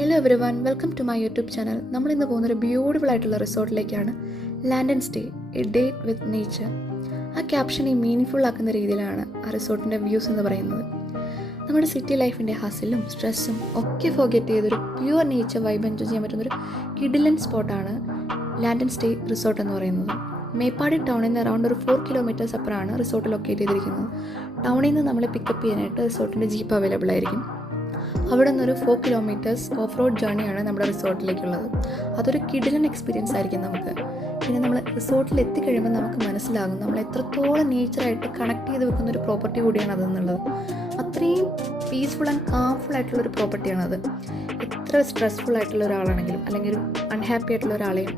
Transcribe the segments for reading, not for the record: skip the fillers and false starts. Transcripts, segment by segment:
Hello everyone, welcome to my YouTube channel. നമ്മളിന്ന് പോകുന്നൊരു beautiful ആയിട്ടുള്ള റിസോർട്ടിലേക്കാണ്. Land and stay, a date with nature. ആ ക്യാപ്ഷനെ മീനിങ്ഫുൾ ആക്കുന്ന രീതിയിലാണ് ആ റിസോർട്ടിൻ്റെ വ്യൂസ് എന്ന് പറയുന്നത്. നമ്മുടെ സിറ്റി ലൈഫിൻ്റെ ഹസിലും സ്ട്രെസ്സും ഒക്കെ ഫോർഗെറ്റ് ചെയ്തൊരു പ്യുവർ നേച്ചർ വൈബ് എൻജോയ് ചെയ്യാൻ പറ്റുന്നൊരു കിഡിലൻ സ്പോട്ടാണ് ലാൻഡ് ആൻഡ് സ്റ്റേ റിസോർട്ട് എന്ന് പറയുന്നത്. മേപ്പാടി ടൗണിൽ നിന്ന് അറൗണ്ട് ഒരു 4 കിലോമീറ്റേഴ്സ് അപ്പുറമാണ് റിസോർട്ട് ലൊക്കേറ്റ് ചെയ്തിരിക്കുന്നത്. ടൗണിൽ നിന്ന് നമ്മളെ പിക്കപ്പ് ചെയ്യാനായിട്ട് റിസോർട്ടിൻ്റെ ജീപ്പ് അവൈലബിൾ ആയിരിക്കും. അവിടെ നിന്നൊരു 4 കിലോമീറ്റേഴ്സ് ഓഫ് റോഡ് ജേണിയാണ് നമ്മുടെ റിസോർട്ടിലേക്കുള്ളത്. അതൊരു കിഡിലൻ എക്സ്പീരിയൻസ് ആയിരിക്കും നമുക്ക്. പിന്നെ നമ്മൾ റിസോർട്ടിൽ എത്തിക്കഴിയുമ്പോൾ നമുക്ക് മനസ്സിലാകും നമ്മൾ എത്രത്തോളം നേച്ചറായിട്ട് കണക്ട് ചെയ്ത് വെക്കുന്ന ഒരു പ്രോപ്പർട്ടി കൂടിയാണ് അതെന്നുള്ളത്. അത്രയും പീസ്ഫുൾ ആൻഡ് കാംഫുൾ ആയിട്ടുള്ളൊരു പ്രോപ്പർട്ടിയാണത്. എത്ര സ്ട്രെസ്ഫുൾ ആയിട്ടുള്ള ഒരാളാണെങ്കിലും അല്ലെങ്കിൽ ഒരു അൺഹാപ്പി ആയിട്ടുള്ള ഒരാളെയും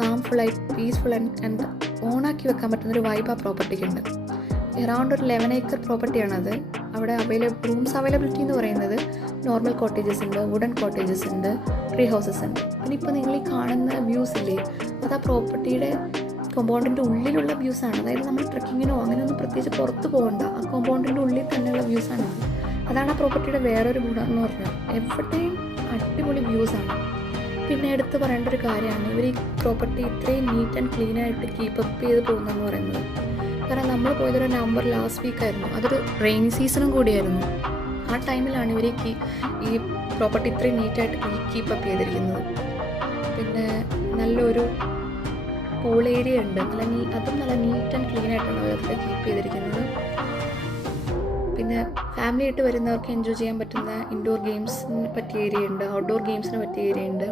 കാംഫുള്ളായി പീസ്ഫുൾ ആൻഡ് ഓണാക്കി വെക്കാൻ പറ്റുന്നൊരു വൈബ് ആ പ്രോപ്പർട്ടിക്കുണ്ട്. അറൗണ്ട് ഒരു 11 ഏക്കർ പ്രോപ്പർട്ടിയാണത്. അവിടെ റൂംസ് അവൈലബിലിറ്റി എന്ന് പറയുന്നത് നോർമൽ കോട്ടേജസ് ഉണ്ട്, വുഡൻ കോട്ടേജസ് ഉണ്ട്, ട്രീ ഹൗസസ് ഉണ്ട്. പിന്നെ ഇപ്പോൾ നിങ്ങൾ ഈ കാണുന്ന വ്യൂസ് ഇല്ലേ, അത് ആ പ്രോപ്പർട്ടിയുടെ കോമ്പൗണ്ടിൻ്റെ ഉള്ളിലുള്ള വ്യൂസാണ്. അതായത് നമ്മൾ ട്രക്കിങ്ങിനോ അങ്ങനെയൊന്നും പ്രത്യേകിച്ച് പുറത്ത് പോകണ്ട, ആ കോമ്പൗണ്ടിൻ്റെ ഉള്ളിൽ തന്നെയുള്ള വ്യൂസാണ്. അതാണ് ആ പ്രോപ്പർട്ടിയുടെ വേറൊരു ഗുണം എന്ന് പറഞ്ഞാൽ എവിടെയും അടിപൊളി വ്യൂസാണ്. പിന്നെ എടുത്ത് പറയേണ്ട ഒരു കാര്യമാണ് ഇവർ ഈ പ്രോപ്പർട്ടി ഇത്രയും നീറ്റ് ആൻഡ് ക്ലീൻ ആയിട്ട് കീപ്പപ്പ് ചെയ്ത് പോകുന്നതെന്ന് പറയുന്നത്. കാരണം നമ്മൾ പോയതൊരു നവംബർ ലാസ്റ്റ് വീക്കായിരുന്നു. അതൊരു റെയിനി സീസണും കൂടിയായിരുന്നു. ആ ടൈമിലാണ് ഇവർ ഈ പ്രോപ്പർട്ടി ഇത്രയും നീറ്റായിട്ട് കീപ്പപ്പ് ചെയ്തിരിക്കുന്നത്. പിന്നെ നല്ലൊരു പൂൾ ഏരിയ ഉണ്ട്, അതും നല്ല നീറ്റ് ആൻഡ് ക്ലീൻ ആയിട്ടാണ് അവരൊക്കെ കീപ്പ് ചെയ്തിരിക്കുന്നത്. പിന്നെ ഫാമിലി ആയിട്ട് വരുന്നവർക്ക് എൻജോയ് ചെയ്യാൻ പറ്റുന്ന ഇൻഡോർ ഗെയിംസിന് പറ്റിയ ഏരിയ ഉണ്ട്, ഔട്ട്ഡോർ ഗെയിംസിന് പറ്റിയ ഏരിയ ഉണ്ട്,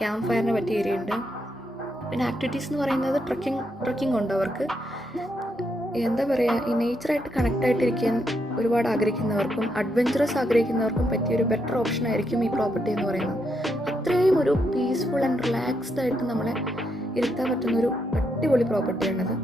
ക്യാമ്പ് ഫയറിന് പറ്റിയ ഏരിയ ഉണ്ട്. പിന്നെ ആക്ടിവിറ്റീസ് എന്ന് പറയുന്നത് ട്രക്കിംഗ് ഉണ്ട്. അവർക്ക് എന്താ പറയുക, ഈ നേച്ചറായിട്ട് കണക്റ്റായിട്ടിരിക്കാൻ ഒരുപാട് ആഗ്രഹിക്കുന്നവർക്കും അഡ്വഞ്ചറസ് ആഗ്രഹിക്കുന്നവർക്കും പറ്റിയൊരു ബെറ്റർ ഓപ്ഷൻ ആയിരിക്കും ഈ പ്രോപ്പർട്ടി എന്ന് പറയുന്നത്. അത്രയും ഒരു പീസ്ഫുൾ ആൻഡ് റിലാക്സ്ഡ് ആയിട്ട് നമ്മളെ ഇരുത്താൻ പറ്റുന്നൊരു അടിപൊളി പ്രോപ്പർട്ടിയാണത്.